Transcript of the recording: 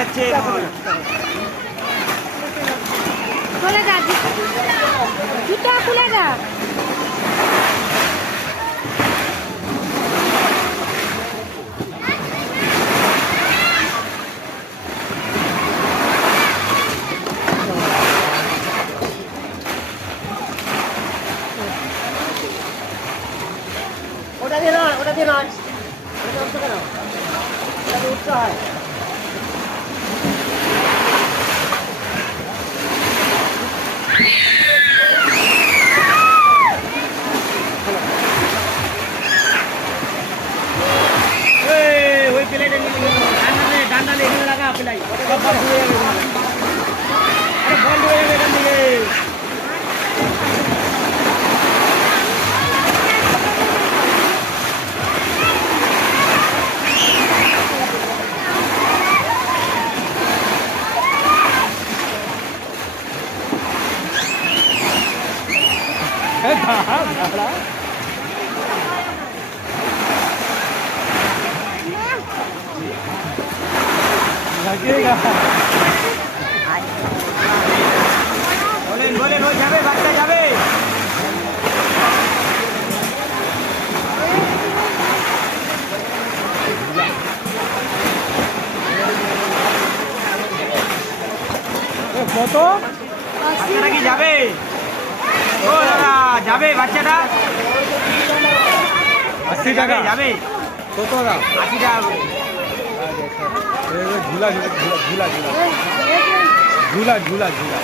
যাচ্ছে। খুলে যা জুতো খুলে যা। ওটা দিয়ে নয় ওটা দিয়ে নয় ওটা উঠতে কেন ওটা উঠতে হয়। लगेगा বলেন বলেন ওই যাবে বাচ্চা যাবে কত বাচ্চাটা কি যাবে ও দাদা যাবে বাচ্চাটা? আশি টাকা। যাবে? কত টাকা? আশি টাকা। ঝুলা ঝুলা ঝুলা ঝুলা। ঝুলা ঝুলা ঝুলা।